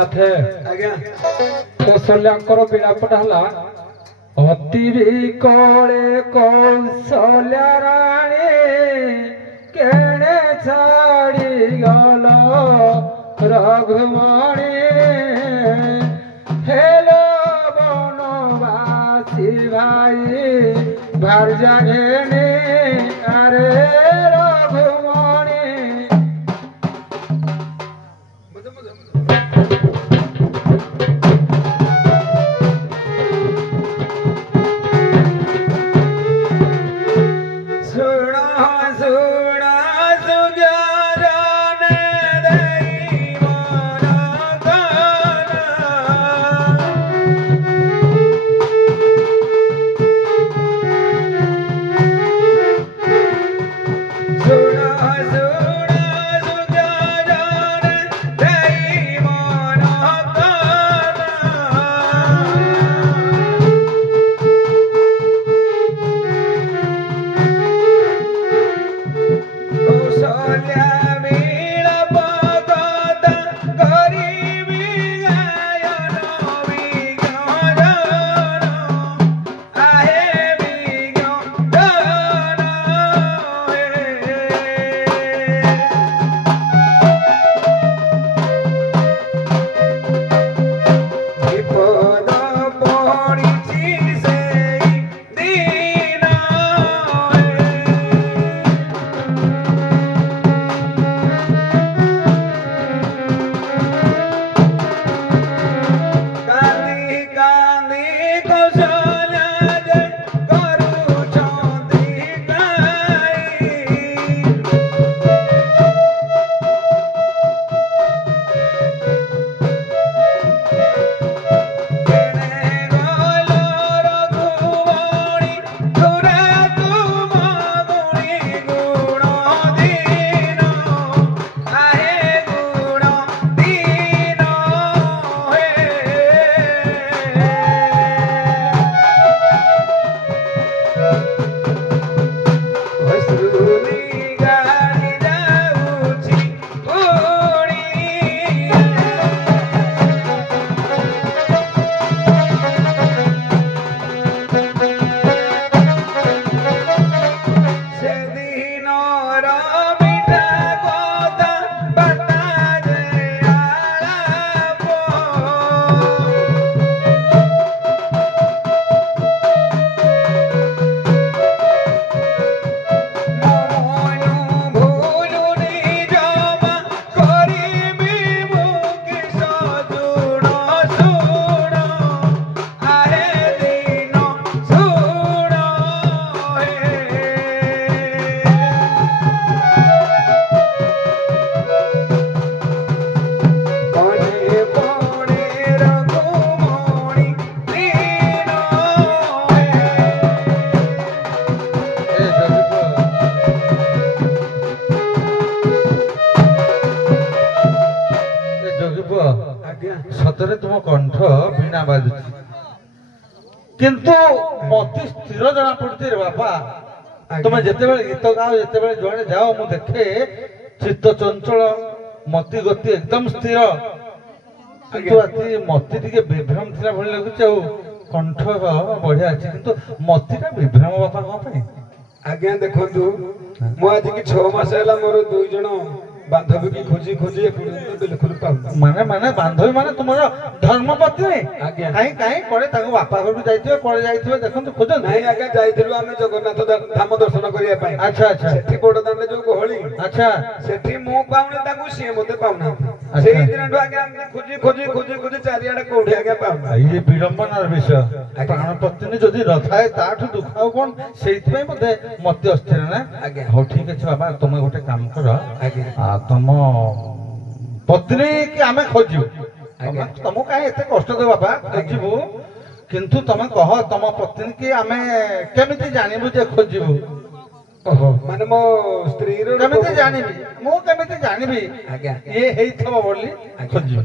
नाथे आज्ञा कौशल्याकर विड़ापटा हला अति कोले कौशल्या राणी केणे छाड़ी गल रघुमणि हेलो बनवासी भाई भारजा घेने अरे रघुमणि सतरे तुम कंठ वीणा बाजु किंतु मती स्थिर जना पड़ती रे बापा तुम जिते गीत गाओ जिते जुआड़े जाओ मु देखे चित्त चंचल मती गति एकदम स्थिर किंतु मती टिके विभ्रम थिला भली लगुच कंठ बढ़िया अच्छे किंतु मतीटा विभ्रम बापा कौन आज्ञा देखु मु आज की 6 मास है मोर 2 जन बांधवी की खोजी खोजी बिल्कुल पाऊँ माने माने बांधवी माने तुम्हारा धर्मपत्नी आज्ञा कहीं कहीं कोड़े ताको बापा घर भी जाइथिबे कोड़े जाइथिबे देखंतु खोज नहीं आज्ञा जाइथिलु आमे जगन्नाथ धाम दर्शन करिया पई अच्छा अच्छा सेठी बड़ दांडे जो गहली अच्छा सेठी मु पाउने ताकू से मते पाउना सेही दिन आज्ञा आमे खोजी खोजी खोजी खोजी चारियाडे कोठी आज्ञा पाउना ये विडंबनार विषय प्राण पत्नी जदि रथाए ताठु दुख आ कोन सेहित पई मते मते अस्थिर ना आज्ञा हो ठीक अछि बाबा तुमे गोटे काम कर आज्ञा तुम पत्नी की आमे खोजू तुमको कहीं एते कष्ट दे बाबा खोजबू किंतु तुम कह तुम पत्नी की आमे केमिति जानिबु जे खोजबू ओहो माने मो स्त्री रो केमिति जानिबी मो केमिति जानिबी आज्ञा ये हेइथबो बोली खोजू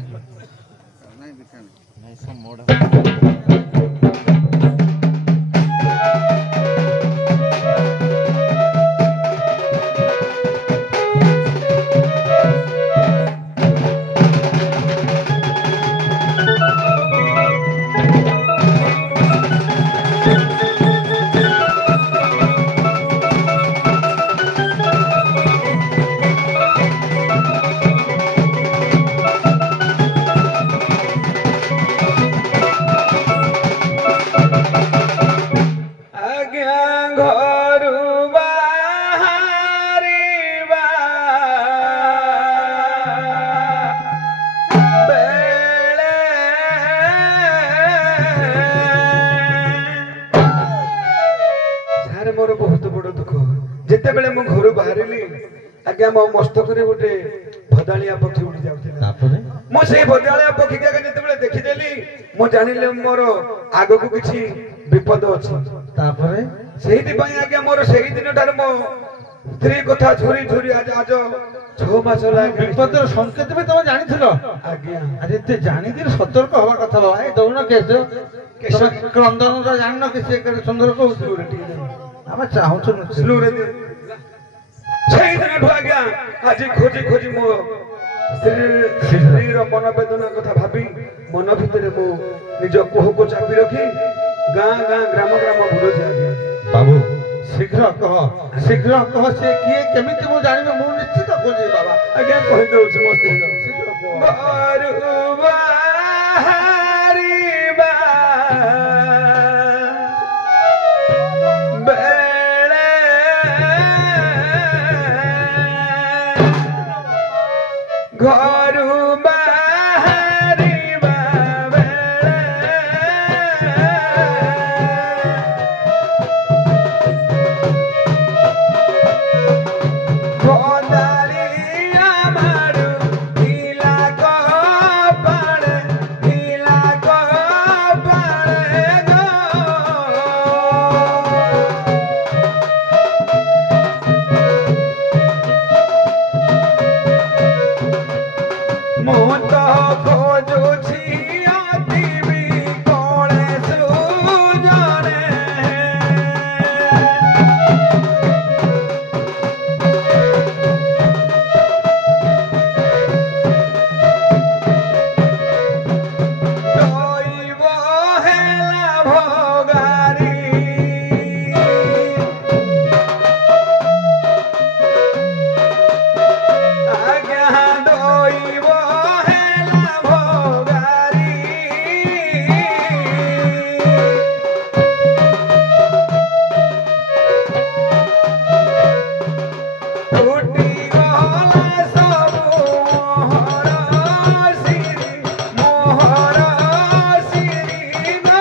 ସାର୍ ମୋର ବହୁତ ବଡ଼ ଦୁଃଖ ଯେତେବେଳେ ମୁଁ ଘରୁ ବାହାରିଲି ଆଜ୍ଞା ମୋ ମସ୍ତକରେ ଗୋଟେ ଭଦାଳିଆ ପକ୍ଷୀ ଉଡ଼ି ଯାଉଥିଲା ତାପରେ ମୁଁ ସେଇ ଭଦାଳିଆ ପକ୍ଷୀକି ଆଜ୍ଞା ଯେତେବେଳେ ଦେଖିଦେଲି ମୁଁ ଜାଣିଲି ମୋର ଆଗକୁ କିଛି ବିପଦ ଅଛି ତାପରେ ସେଇଥିପାଇଁ ଆଜ୍ଞା ମୋର ସେଇ ଦିନଠାରୁ ମୋ ସ୍ତ୍ରୀ କଥା ଝୁରି ଝୁରି ଆଜ 6 ମାସ ହେଲା ବିପଦର ସଂକେତ ବି ତମେ ଜାଣିଥିଲ ଆଜ୍ଞା ଆରେ ଏତେ ଜାଣିକିରି ସତର୍କ ହବା କଥା ବାବା ଏ ଦଉନ କେଶ କ୍ରନ୍ଦନଟା ଜାଣିନ କି ସେ କେତେ ସୁନ୍ଦର କହୁଛୁ ଆମେ ଚାହୁଁଛୁ ସ୍ଲୋରେ ସେଇ ଦିନଠୁ ଆଜ୍ଞା ଆଜି ଖୋଜି ଖୋଜି ମୋ ସ୍ତ୍ରୀର ମନବେଦନା କଥା ଭାବି ମନ ଭିତରେ ମୁଁ ନିଜ କୋହକୁ ଚାପି ରଖି ଗାଁ ଗାଁ ଗ୍ରାମ ଗ୍ରାମ ବୁଲୁଛି ଆଜ୍ଞା ବାବୁ ଶୀଘ୍ର କହ ସେ କିଏ କେମିତି ମୁଁ ଜାଣିବି ମୁଁ ନିଶ୍ଚିତ ଖୋଜିବି ବାବା ଆଜ୍ଞା କହିଦଉଛି ମୋ ସ୍ତ୍ରୀର ଶୀଘ୍ର କହ ଘରୁ ବାହାରିବା ବେଳେ ଘରୁ ବାହାରିବା ବେଳେ ଭଦାଳିଆ ମାରୁ ଥିଲା କପାଳେ ଗୋ ମୁଁ ତ ଖୋଜୁଛି ଅତି ବିକଳେ ସୁଜନେ ଦଇବ ହେଲା ଭଗାରୀ ଆଜ୍ଞା ଦଇବ ହେଲା ଭଗାରୀ ଟୁଟି ଗଲା ସବୁ ମୋହର ସିରି ନ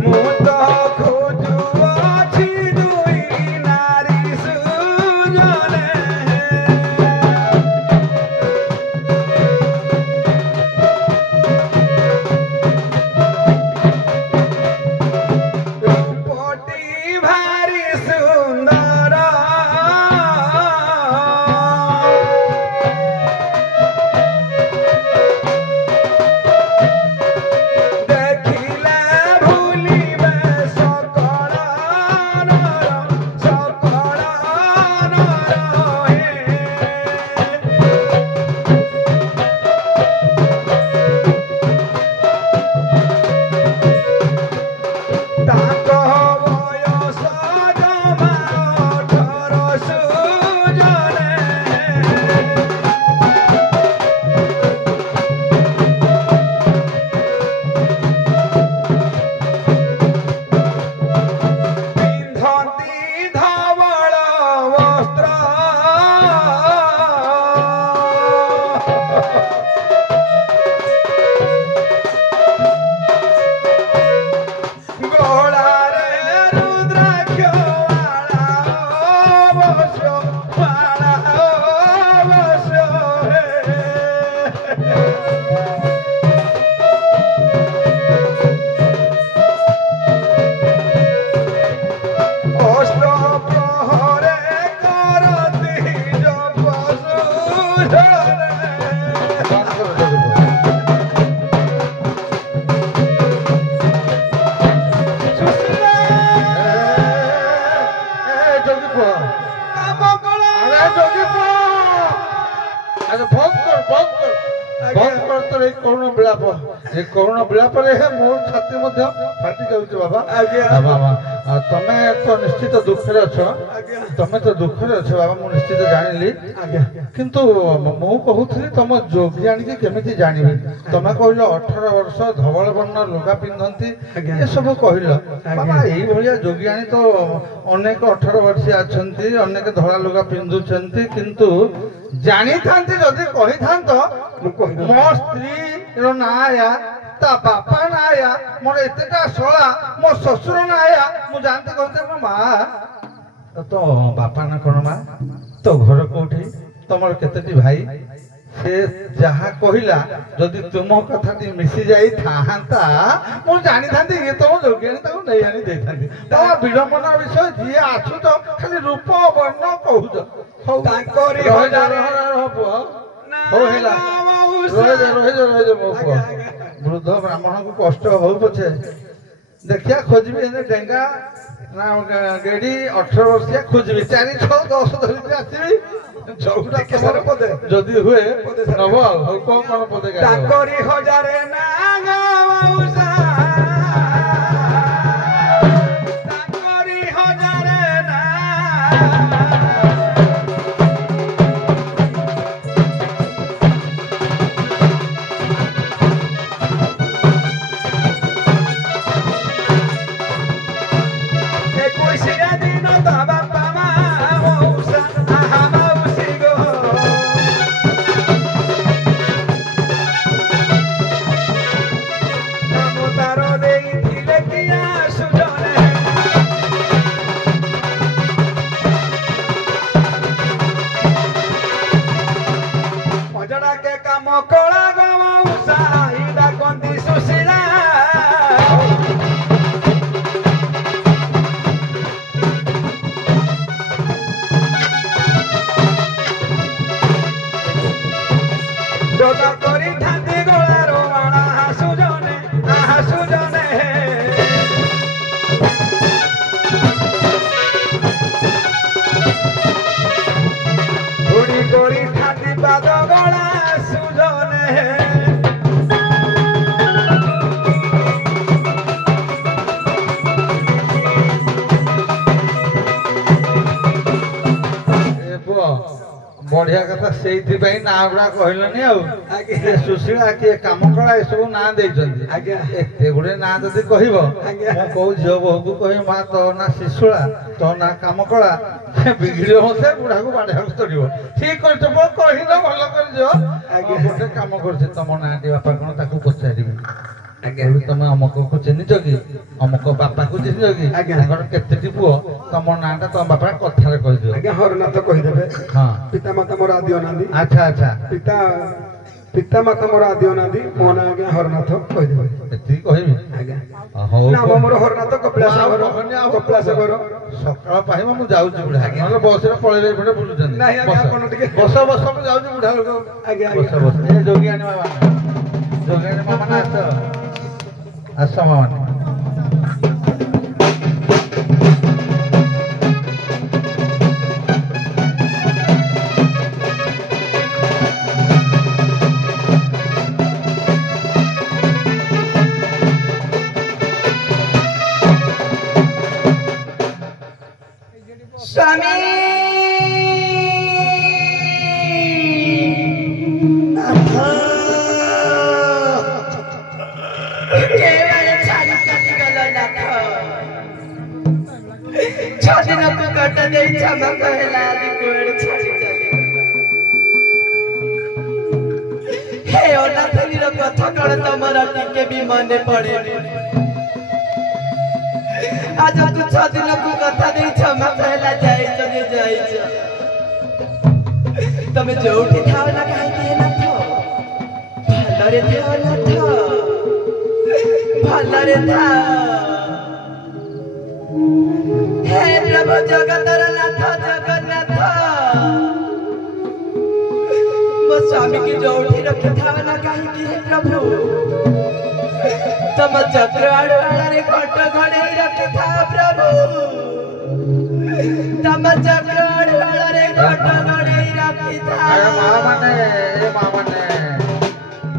ମୁଁ ତ ଖୋଜୁଅଛି ଦୁଇ ନାରୀ ସୁଜନେ ରୂପଟି ଭାରି ସୁନ୍ଦର ଦେଖିଲେ ଭୁଲିବେ ସକଳ ନର ତାଙ୍କ ବୟସ ଜମା 18 ସୁଜନେ ପିନ୍ଧନ୍ତି ଧବଳ ବସ୍ତ୍ର ଗୋଳାରେ ରୁଦ୍ରାକ୍ଷ ମାଳା ଅବଶ୍ୟ ଅଷ୍ଟ ପ୍ରହରେ କରନ୍ତି ଜପ ସୁଧରେ କରୁଣ ବିଳାପରେ ମୋ ଛାତି ମଧ୍ୟ ଫାଟି ଯାଉଛି ବାବା ଆଜ୍ଞା। ବାବା ତମେ ତ ନିଶ୍ଚିତ ଦୁଃଖରେ ଅଛ। ତମେ ତ ଦୁଃଖରେ ଅଛ ବାବା, ମୁଁ ନିଶ୍ଚିତ ଜାଣିଲି। କିନ୍ତୁ ମୁଁ କହୁଥିଲି ତମ ଯୋଗୀ ଆଣିକି କେମିତି ଜାଣିବି? ତମେ କହିଲ 18 ବର୍ଷ, ଧବଳ ବର୍ଣ୍ଣ ଲୁଗା ପିନ୍ଧନ୍ତି, ଏସବୁ କହିଲ। ବାବା ଏଇଭଳିଆ ଯୋଗୀ ଆଣି ତ ଅନେକ 18 ବର୍ଷିଆ ଅଛନ୍ତି, ଅନେକ ଧଳା ଲୁଗା ପିନ୍ଧୁଛନ୍ତି। କିନ୍ତୁ ଜାଣିଥାନ୍ତି ଯଦି କହିଥାନ୍ତ ମୋ ସ୍ତ୍ରୀର ନାଁ ଆୟା, ତା ବାପା ନା ଆୟା, ମୋର ଏତେଟା ଶଳା, ମୋ ଶ୍ୱଶୁର ନା ଆୟା, ମୁଁ ଜାଣନ୍ତି କହୁଛି ମୋ ମା। ତୋ ବାପା ନା କଣ ମା? ତୋ ଘର କୋଉଠି? ତମର କେତେଟି ଭାଇ? ସେ ଯାହା କହିଲା ଯଦି ତୁମ କଥାଟି ମିଶି ଯାଇଥାନ୍ତା ମୁଁ ଜାଣିଥାନ୍ତି ଇଏ ତମ ଯୋଗିଆଣି, ତାକୁ ନେଇ ଆଣି ଦେଇଥାନ୍ତି। ତମ ବିଡ଼ମ୍ବନା ବିଷୟ ଯିଏ ଆସୁଛ ଖାଲି ରୂପ ବର୍ଣ୍ଣ କହୁଛ। ହଉ ତାଙ୍କରି ପୁଅ, ହଉ ହେଲା, ରହିଯ ମୋ ପୁଅ। ବୃଦ୍ଧ ବ୍ରାହ୍ମଣକୁ କଷ୍ଟ ହଉ ପଛେ ଦେଖିଆ ଖୋଜିବି। ଏନେ ଡେଙ୍ଗା ନା ଗେଡି 18 ବର୍ଷିଆ ଖୋଜିବି, 4, 6, 10 ଧରିକି ଆସିବି। ଯଦି ହୁଏ ନବ ଆଉ। ହଉ କଣ ପଦେ ତାଙ୍କରି ହଜାରେ ନା ମାଉସା, ତାଙ୍କରି ହଜାରେ ନା ବଢିଆ କଥା। ସେଇଥିପାଇଁ ନାଁ ଗୁଡା କହିଲନି ଆଉ। ସୁଶୀଳା କିଏ କାମ କଳା ଏସବୁ ନାଁ ଦେଇଛନ୍ତି। ଏତେ ଗୁଡେ ନାଁ ଯଦି କହିବ, ମୁଁ କୋଉ ଝିଅ ବୋହୂକୁ କହିବି ମା ତୋ ନାଁ ଶିଶୁଳା, ତୋ ନାଁ କାମ କଳା, ବିଗିଡିବ ମତେ, ବୁଢାକୁ ବାଢିବାକୁ ଚଢିବ। ଠିକ କରିଛ ପୁଅ, କହିଲ ଭଲ କରିଛ। ଗୋଟେ କାମ କରୁଛି, ତମ ନାଁଟି ବାପା କଣ ତାକୁ ପଚାରିବି। ତମେ ଅମକକୁ ଚିହ୍ନିଛ କି? ଅମକ ବାପାକୁ ଚିହ୍ନିଛ କି? ତାଙ୍କର କେତେଟି ପୁଅ? ତମ ନାଁଟା ତମ ବାପା କଥାରେ କହିଦିଅ। ହରନାଥ କହିଦେବେ। ହଁ। ପିତାମାତା ମୋର ଆଦି ଅନାଦି। ଆଚ୍ଛା ଆଚ୍ଛା। ପିତାମାତା ମୋର ଆଦି ଅନାଦି, ମୋ ନାଁ ଆଜ୍ଞା ହରନାଥ କହିଦେବେ। ଏତିକି କହିବି? ହଉ। ନାମ ମୋର ହରନାଥ, କପିଳାସ ଘର। ସକାଳ ପାଇବ ମୁଁ ଯାଉଛି ବୁଢା, ନହେଲେ ବସରେ ପଳେଇବେ, ଏପଟେ ବୁଲୁଛନ୍ତି। ବସ ବସ, ମୁଁ ଯାଉଛି ବୁଢା ଲୋକ। ବସ ବସ। ଏ ଯୋଗୀ ଆଣିବା ମାନେ, ଯୋଗୀ ଆଣିବା ମାନେ ଆସ ଆସ ମାନେ। স্বামী ଛାଡ଼ିବାକୁ କାଟ ଦେଇ କ୍ଷମା କହିଲା ଆଜି କୁଆଡ଼େ ଛାଡ଼ି ଚାଲିଗଲା। ହେ ଅନାଥନୀର କଥା କଣ ତମର ଟିକେ ବି ମନେ ପଡେନି? আজ তু 6 দিনକୁ କଥା ଦେଇ କ୍ଷମା କହିଲା ଯାଇଛ ଯେ ଯାଇଛ। ତମେ ଯୋଉଠି ଥାଅ ନା କାହିଁକି ନାଥ, ଭଲରେ ଥାଅ ନାଥ, ଭଲରେ ଥାଅ। हे प्रभु जगतर नाथ जगन्नाथ, मो स्वामी की जोठी रखी था ना कहीं की हे प्रभु, तम चक्र आड़े घट घड़े रखी था प्रभु, तम चक्र आड़े घट घड़े रखी था।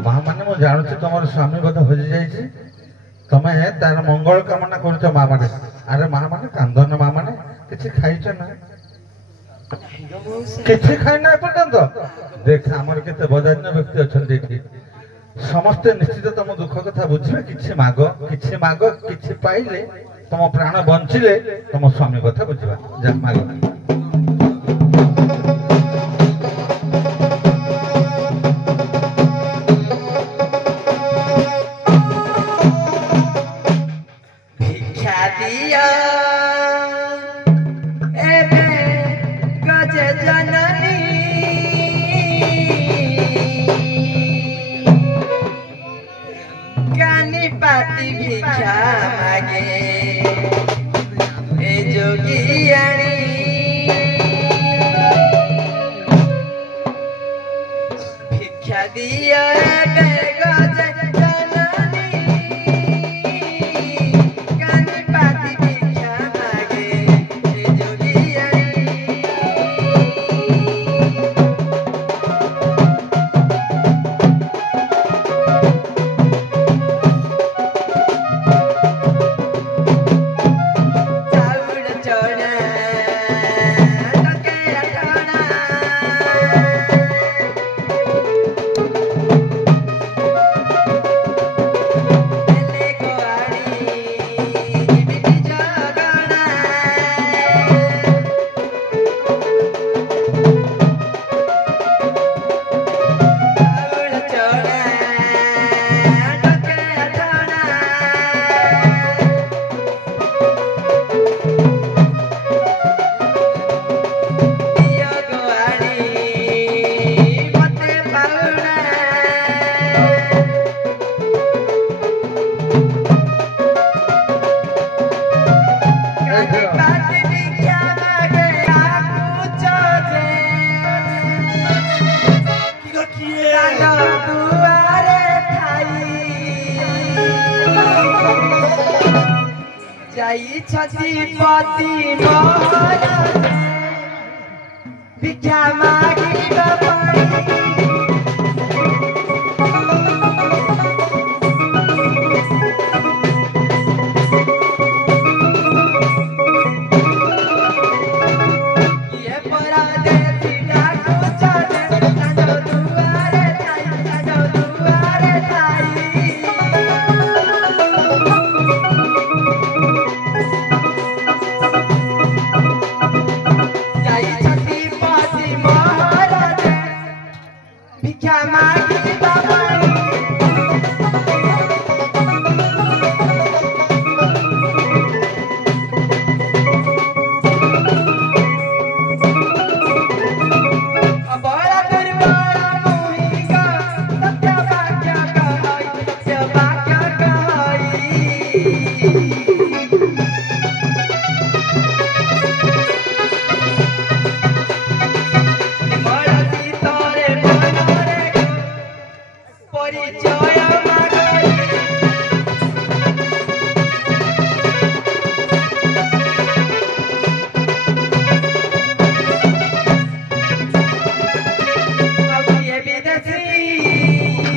माँ माने मु जानूँ तुम स्वामी बोध हजि जाइए, तमें तार मंगल कामना कर माँ माने। আরে মা মানে কান্দন মা মানে কিছু খাইছ না কিছু খাই না এপর্যন্ত দেখ আমার কেতে বজান্য ব্যক্তি অଛନ୍ତି এটি ସମସ୍ତେ ନିଶ୍ଚିତ ତମ ଦୁଃଖ କଥା ବୁଝିବେ କିଛି ମାଗ କିଛି ପାଇଲେ ତମ ପ୍ରାଣ ବଞ୍ଚିଲେ ତମ ସ୍ୱାମୀ କଥା ବୁଝିବା ଯା ମାଗ ভিক্ষা দিয়া ଏବେ ଗଜେ ଜନନୀ কানি পাতি ভিক্ষা মাগে এ যোগিয়াণী ভিক্ষা দিয়া ଏବେ গজে জননী কানি পাতি ভিক্ষা মাগে এ যোগিয়াণী ଚାଉଳ ଚଣା ଟକେ ଆଠଣା ହେଲେ ଗୋଆଳି ଯିବିଟି ଜଗଣା ଚାଉଳ ଚଣା ଟକେ ଆଠଣା ଦିଅ ଗୋଆଳି ମତେ ପାଉଣା କାନି ପାତି ଭିକ୍ଷା ମାଗେ ଆକୁଚ ଯେ ଦାଣ୍ଡ ଦୁଆରେ ଥାଇ ଯାଇଛନ୍ତି ପତି ମହାରାଜ ଭିକ୍ଷା ମାଗିବା ପାଇଁ କିଏ ପରଦେଶୀ ଡାକୁଛ ଯେ ଦାଣ୍ଡ ଦୁଆରେ ଥାଇ ଯାଇଛନ୍ତି ପତି ମହାରାଜ ଭିକ୍ଷା ମାଗିବା ପାଇଁ ଅବଳ ଦୁର୍ବଳ ମୁହିଁକ ସତ୍ୟ ବାକ୍ୟ କହି ନିର୍ମଳ ଶୀତରେ ମନରେ ପରିଚୟ ମାଗଇ ଆଉ କିଏ ବିଦେଶୀ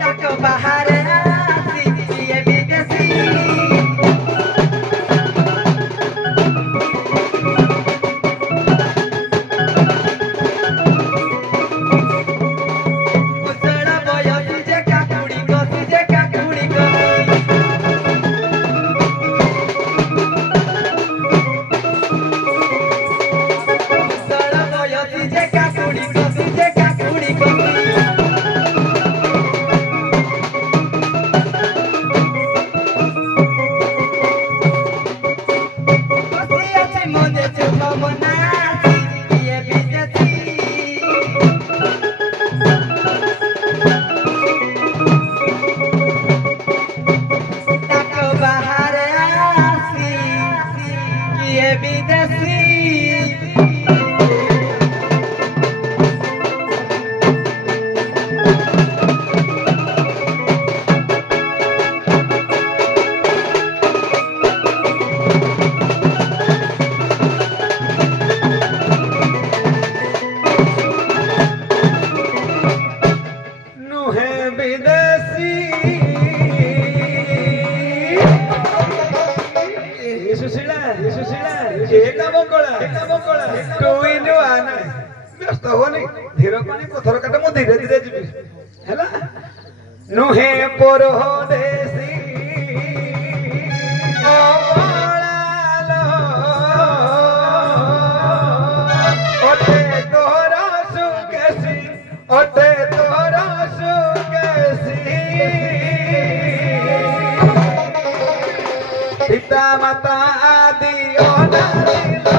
ତାକ ବାହାରେ ଆସି କିଏ ବିଦେଶୀ କୁଶଳ ବୟସୀ ଯେ କାକୁଡ଼ି କଷି ଯେ କାକୁଡ଼ି କଷି କୁଶଳ ବୟସୀ ଯେ କାକୁଡ଼ି କଷି ଯେ କାକୁଡ଼ି କଷି କଷି ଅଛି ମୋ ଦେଶ ଭବନାସି କିଏ ବିଦେଶୀ ତାକ ବାହାରେ ଆସି କିଏ ବିଦେଶୀ सुशीला एका बंगला टू इन वन व्यस्त हो नहीं धीर पानी पथर काट मु धीरे धीरे जीवी हैला नुहे परदेसी ओटे तोरा सुकेसी पिता माता दियो ना दिलो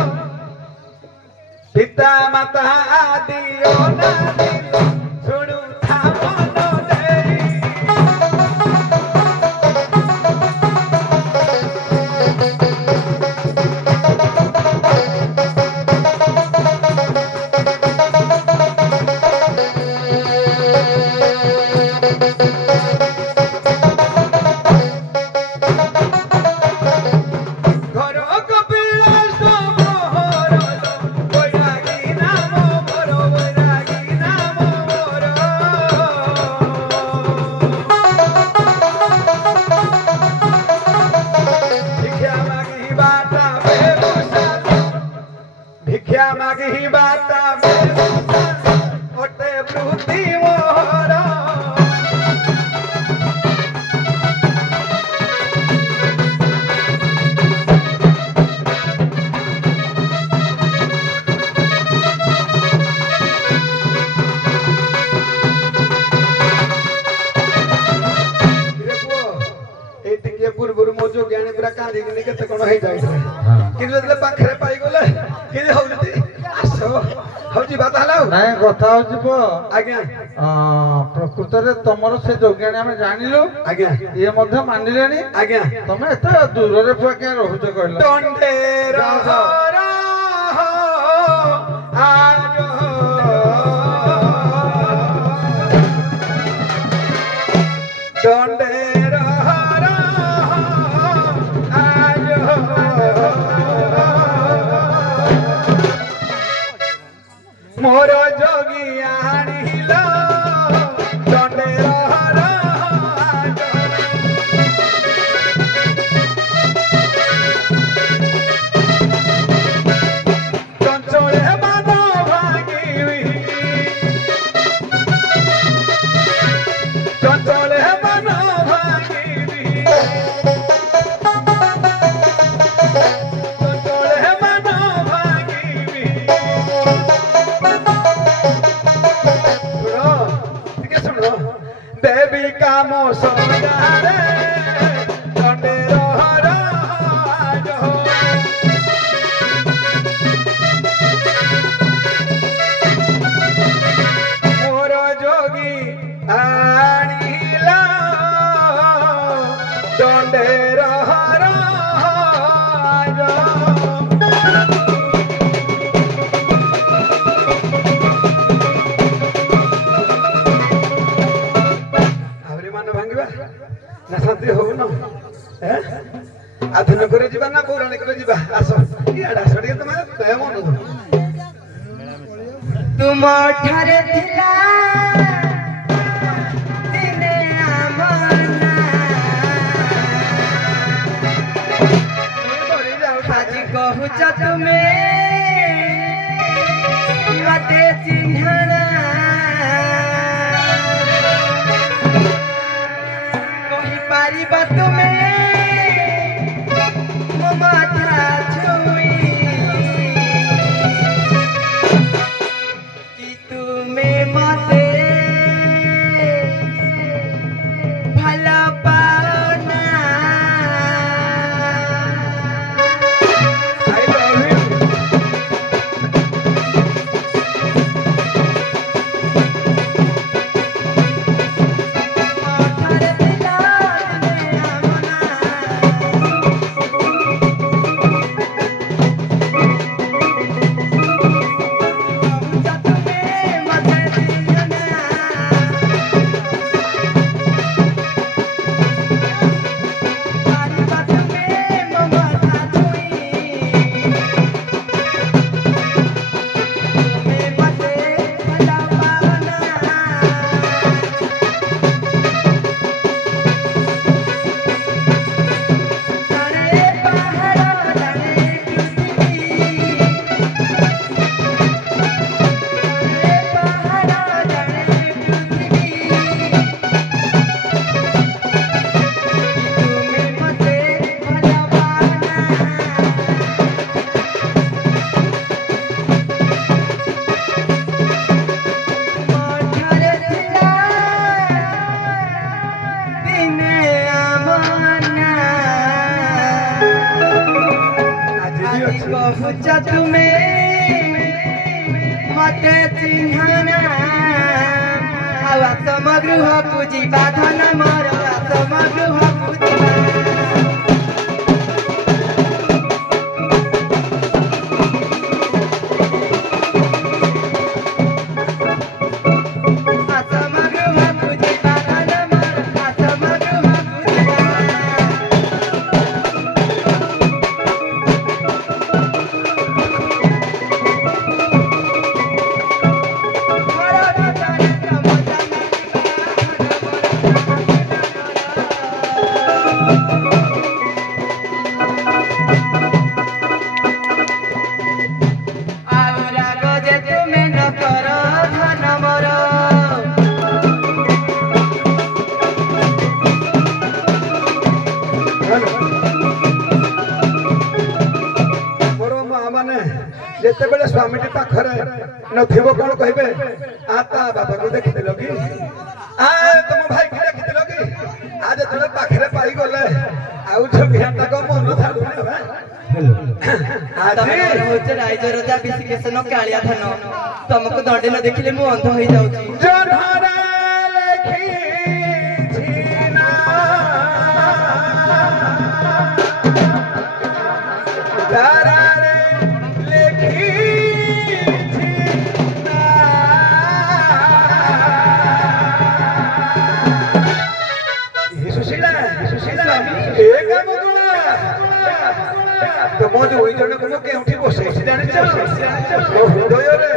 पिता माता दियो ना दिलो सुनु थामनो देई भिक्षा मागी बाता ओटे ब्रूती मोहरा पूर्व मो जो ज्ञानी पूरा कांदी केते कोन हे जाय कि जतले पाखरे पाई गले कि होउती आसो होउची बात हलाउ ନାଇଁ କଥା ହଉଛି ପୁଅ आज्ञा ପ୍ରକୃତରେ ତମର ସେ ଯୋଗ୍ୟାଣୀ ଆମେ ଜାଣିଲୁ आज्ञा ଇଏ ମଧ୍ୟ ମାନିଲେଣି आज्ञा ତମେ ଏତେ ଦୂରରେ ପୁଅ କିଆଁ ରହୁଛ କହିଲ टोंडे रहो आज टोंडे मोर जोगी आनिला टोंडे रहो चंचले मानो भागी चंचले मानो भागी चंचले मानो भागी देवी का मोसरे टोंडे रहो मोर जोगी आनिला टोंडे रहो ना शांति हो न आधुनिक करे जीवा ना पौराणिक करे जीवा आसो इयाडा सडी तमे ते मन तुम ठारे थिला दिने आमना आज कहूच तुमे मते चिन्हना कहि पारिबा तुमे मो माथा छुई कि तुमे मते भला पाना आई लव यू कहुच तुमे मते चिन्हना आसम गृह को जीवा धन मोर आसम गृह को जीवा ଯେତେବେଳେ ସ୍ୱାମୀଟି ପାଖରେ ନଥିବ କଣ କହିବେ ଆ ତା ବାପାକୁ ଦେଖିଥିଲ କି ଆ ତମ ଭାଇକୁ ଦେଖିଥିଲ କି ଆ ଯେତେବେଳେ ପାଖରେ ପାଇଗଲେ ଆଉ ଝିଅଟାକ ମନ ଛାଡୁନି ତମେ ହଉଛ ରାଇଜ ରଜା ବିଶିକେଶନ କାଳିଆ ଧନ ତମକୁ ଦଣ୍ଡେ ନ ଦେଖିଲେ ମୁଁ ଅନ୍ଧ ହେଇଯାଉଛି ତମ ଦୁଇ ଜଣକୁ ମୁଁ କେଉଁଠି ବସେଇଛି ଜାଣିଛ ହୃଦୟରେ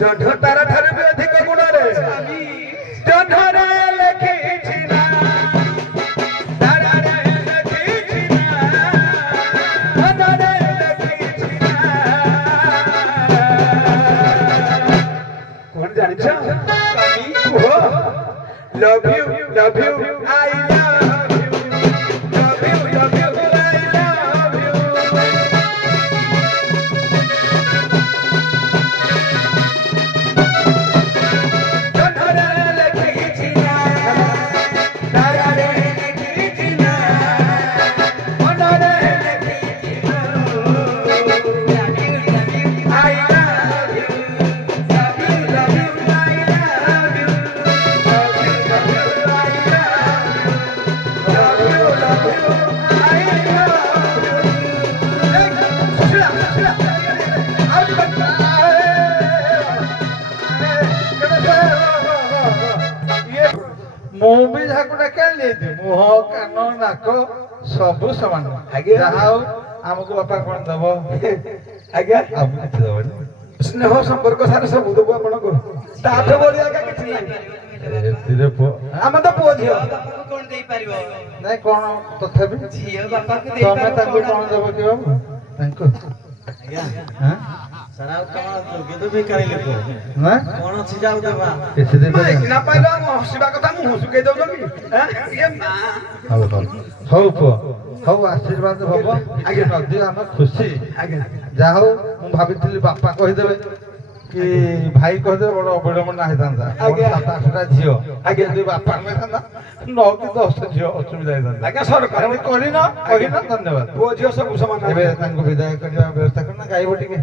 ଜହ୍ନ ତାରା ଠାରୁ ବି ଅଧିକ ଗୁଣରେ ଜହ୍ନରେ ଲେଖିଛି ନା ତାରାରେ ଲେଖିଛି ନା ମନରେ ଲେଖିଛି ନା କଣ ଜାଣିଛ କୁହ ଲଭ୍ ୟୁ ଆଇ ମୁଁ ବି ଯାହାକୁ ଡାକି ଆଣିଲି ମୁହଁ କାନ ନାକ ସବୁ ସମାନ ଯାହା ହଉ ଆମକୁ ବାପା କଣ ଦବ ଆଜ୍ଞା ଆମକୁ କିଛି ଦବନି ସ୍ନେହ ସମ୍ପର୍କ ସାର ସବୁ ଦବୁ ଆପଣଙ୍କୁ ତାଠୁ ବଢିଆ କିଛି ନାହିଁ ଆମେ ତ ପୁଅ ଝିଅ ବାପାକୁ କଣ ଦେଇପାରିବ ନାଇଁ କଣ ତଥାପି ଝିଅ ବାପାକୁ ତମେ ତାଙ୍କୁ ଦେଇପାରିବ କଣ ଦବ କି ବାବୁ ତାଙ୍କୁ ସାରା ତମ ଯୋଗ୍ୟ ବି କାଢିଲେ ନା କଣ ଅଛି ଯାଉ ଦେବା କିଛି ଦେବେ ନା ପାଇଲ ଆମ ହସିବା କଥା ମୁଁ ଶୁକେଇ ଦଉଛନ୍ତି ହଉ ହଉ ହଉ ପୁଅ ହଉ ଆଶୀର୍ବାଦ ହବ ଆଜ୍ଞା ନଦୀ ଆମେ ଖୁସି ଆଜ୍ଞା ଯାହା ହଉ ମୁଁ ଭାବିଥିଲି ବାପା କହିଦେବେ କି ଭାଇ କହିଦେବେ ବଡ ଅବିଳମ୍ବନା ହେଇଥାନ୍ତା ଆଜ୍ଞା। 7-8ଟା ଝିଅ ଆଜ୍ଞା ଯଦି ବାପା କହିଥାନ୍ତା 9 କି 10 ଝିଅ ଅସୁବିଧା ହେଇଥାନ୍ତା ଆଜ୍ଞା ସରକାର କହିନ ଧନ୍ୟବାଦ ପୁଅ ଝିଅ ସବୁ ସମାନ ଏବେ ତାଙ୍କୁ ବିଦାୟ କରିବା ବ୍ୟବସ୍ଥା କରନା ଗାଇବ ଟିକେ